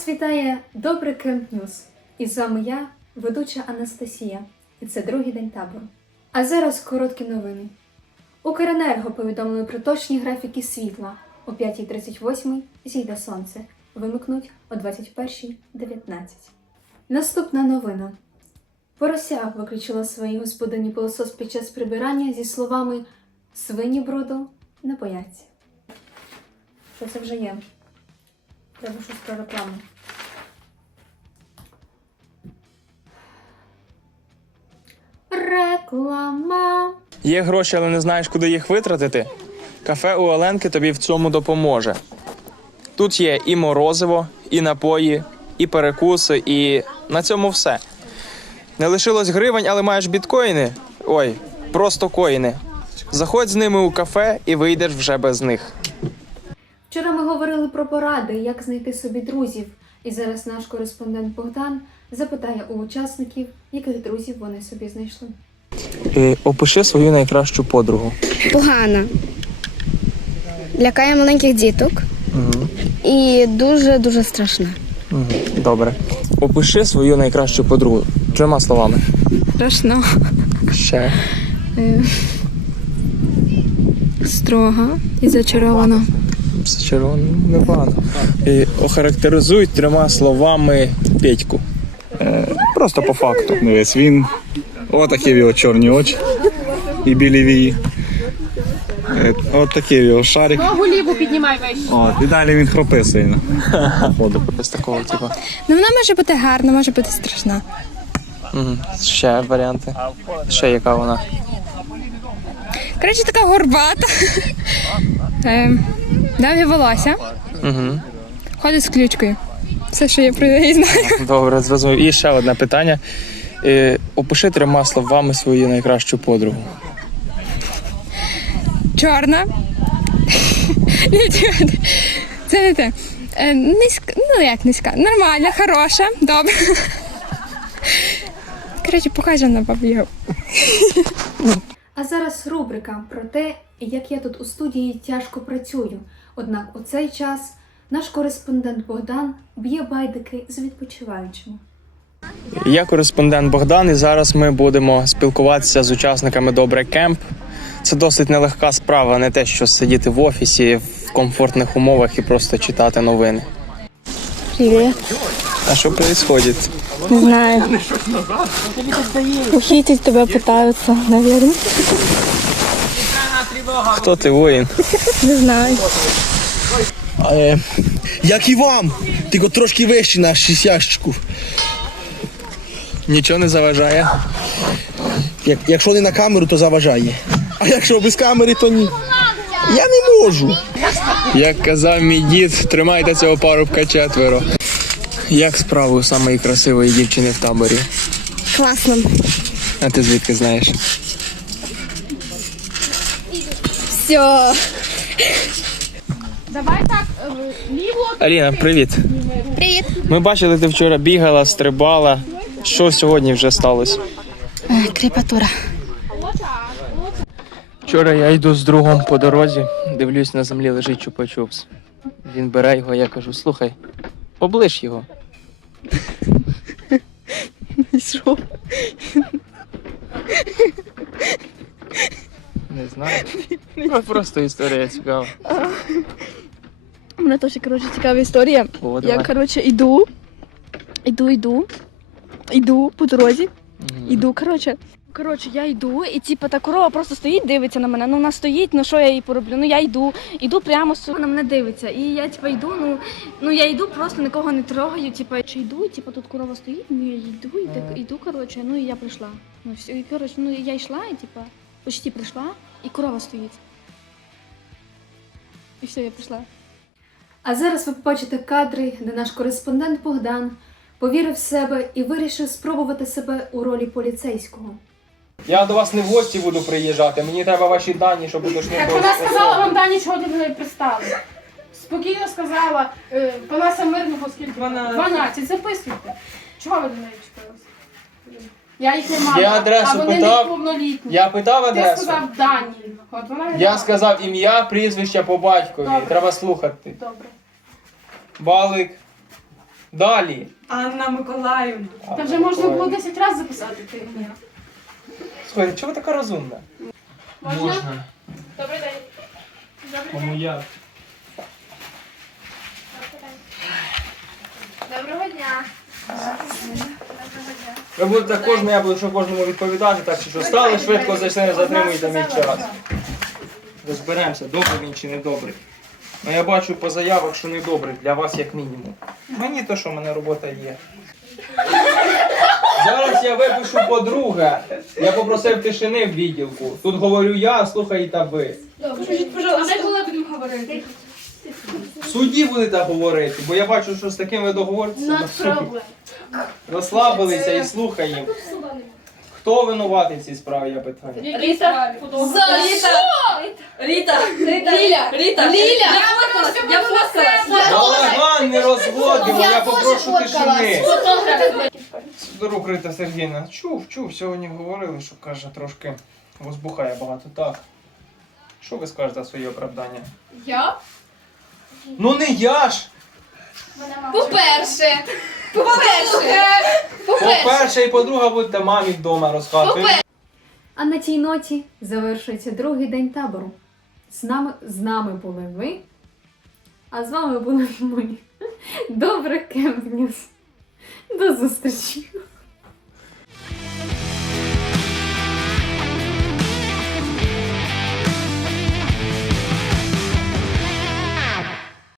Вас вітає Добрий Кемп Ньюз. І з вами я, ведуча Анастасія. І це другий день табору. А зараз короткі новини. Укренерго повідомили про точні графіки світла. О 5:38 зійде сонце. Вимикнуть о 21:19. Наступна новина. Порося виключила своїй господині пилосос під час прибирання зі словами «Свині броду не бояться». Що це вже є? Треба щось про рекламу. Реклама. Є гроші, але не знаєш, куди їх витратити? Кафе у Оленки тобі в цьому допоможе. Тут є і морозиво, і напої, і перекуси, і на цьому все. Не лишилось гривень, але маєш біткоїни? Ой, просто коїни. Заходь з ними у кафе і вийдеш вже без них. Вчора ми говорили про поради, як знайти собі друзів. І зараз наш кореспондент Богдан запитає у учасників, яких друзів вони собі знайшли. Опиши свою найкращу подругу. Погана. Лякає маленьких діток. І дуже-дуже страшна. Добре. Опиши свою найкращу подругу. 3 словами. Страшна. Ще. Строга і зачарована. Червоно, непогано. Охарактеризуй 3 словами Петьку. Просто по факту. Дивись, він отакі його чорні очі і білі вії. От такий його шарик. Ногу ліву піднімай вище. От, і далі він хропе сильно. З такого типу. Ну вона може бути гарна, може бути страшна. Ще варіанти. Ще яка вона? Коротше, така горбата. Даві волосся. Ходить з ключкою. Все, що я про неї знаю. Добре, зрозумів. І ще одне питання. Опиши 3 словами свою найкращу подругу. Чорна. Це не те. Низька, ну як низька, нормальна, хороша, добре. Коротше, покажу на баб'ю. А зараз рубрика про те, як я тут у студії тяжко працюю. Однак у цей час наш кореспондент Богдан б'є байдики з відпочиваючими. Я кореспондент Богдан, і зараз ми будемо спілкуватися з учасниками Добрий Кемп. Це досить нелегка справа, не те, що сидіти в офісі в комфортних умовах і просто читати новини. Привіт. А що відбувається? Не знаю. Похитить тебе питаються, наверное. Хто ти, воїн? Не знаю. Як і вам, тільки трошки вище на 6 ящиків. Нічого не заважає. Якщо не на камеру, то заважає. А якщо без камери, то ні. Я не можу. Як казав мій дід, тримайте цього парубка 4. Як справи у самої красивої дівчини в таборі? Класно. А ти звідки знаєш? Все. Давай так, ліву. Аліна, привіт. Привіт. Ми бачили, ти вчора бігала, стрибала. Що сьогодні вже сталося? Крепатура. Вчора я йду з другом по дорозі, дивлюсь, на землі лежить чупа-чупс. Він бере його, я кажу, слухай, оближ його. І що? Не знаю. Ну, просто історія цікава. У мене теж, цікава історія. О, Я, давай. йду по дорозі. Я йду, і та корова просто стоїть, дивиться на мене. Ну, вона стоїть, ну що я їй пороблю? Ну, я йду прямо, вона мене дивиться. І я, йду, я йду, просто нікого не трогаю, чи йду, тут корова стоїть, ну, я йду, ну, і я прийшла. Ну, все, і, я йшла, і, почти прийшла, і корова стоїть. І все, я прийшла. А зараз ви побачите кадри, де наш кореспондент Богдан повірив в себе і вирішив спробувати себе у ролі поліцейського. Я до вас не в гості буду приїжджати, мені треба ваші дані, щоб уточнити. Так вона сказала вам дані, чого до неї пристали. Спокійно сказала, Паласа Мирного скільки? 12. Записуйте. Чого ви до неї чіпилися? Я їх не мала, Я адресу а вони питав. неповнолітні. Я питав Ти адресу. сказав дані. От вона не Я дала. сказав ім'я, прізвище по батькові. Добре. Треба слухати. Добре. Балик. Далі. Анна Миколаївна. Та вже можна було 10 разів записати ти. Слухай, чого ви така розумна? Можна? Добрий день. Кому я? Доброго дня. Ви будете кожному, я буду кожному відповідати, так що стали швидко, зайшли, не затримуйте мій час. Розберемося, добрий він чи не добрий. Ну я бачу по заявах, що не добрий, для вас як мінімум. Мені то, що в мене робота є. Зараз я випишу по-друге. Я попросив тишини в відділку. Тут говорю я, слухаєте ви. Скажіть, пожалуйста, коли будемо говорити? В суді будете говорити, бо я бачу, що з таким ви договоритеся. Not problem. Розслабилися і слухаємо. Хто винуватий в цій справі, я питаю? Ріта. Я фоткалась. Балаган не розводимо, я попрошу тишини. Дорогу Рита Сергійовна, чув, сьогодні говорили, що каже, трошки возбухає багато. Так. Що ви скажете за своє оправдання? Я? Ну не я ж! По-перше, По-перше і по-друге, будете мамі вдома розказувати. А на тій ноті завершується другий день табору. З нами були ви, а з вами були ми. Добре, Кемп Ньюс. До зустрічі!